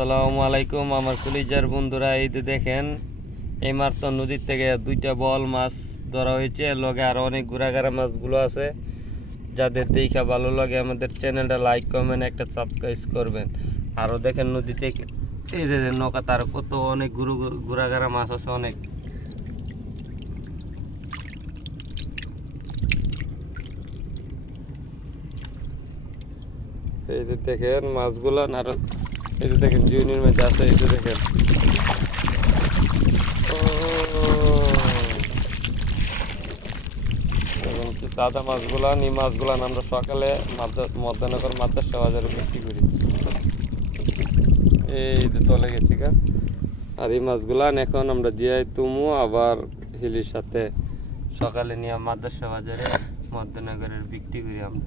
আসসালামু আলাইকুম আমার কলিজার বন্ধুরা, এই যে দেখেন, এই মাত্র নদীর থেকে দুইটা বল মাছ ধরা হয়েছে লগে আরও অনেক ঘোরাঘারা মাছগুলো আছে। যাদের দেখা ভালো লাগে আমাদের চ্যানেলটা লাইক, কমেন্ট, একটা সাবস্ক্রাইব করবেন। আরও দেখেন নদীতে এই যে নৌকা, তার কত অনেক ঘুরু ঘোরাঘারা মাছ আছে অনেক। এই যে দেখেন মাছগুলো আর এই যে দেখেন জিউনির মধ্যে আছে, এই যে দেখেন। কি সাদা মাছগুলা এই মাছগুলা আমরা সকালে মাদ্রাস মধ্যাহ্নকর মাদ্রাসা বাজারে বিক্রি করি। এই যে চলে গেছি গা। আর এই মাছগুলা এখন আমরা জিয়াই তুমু, আবার হিলির সাথে সকালে নিয়ে মাদ্রাসা বাজারে মধ্যনগরের বিক্রি করি আমরা।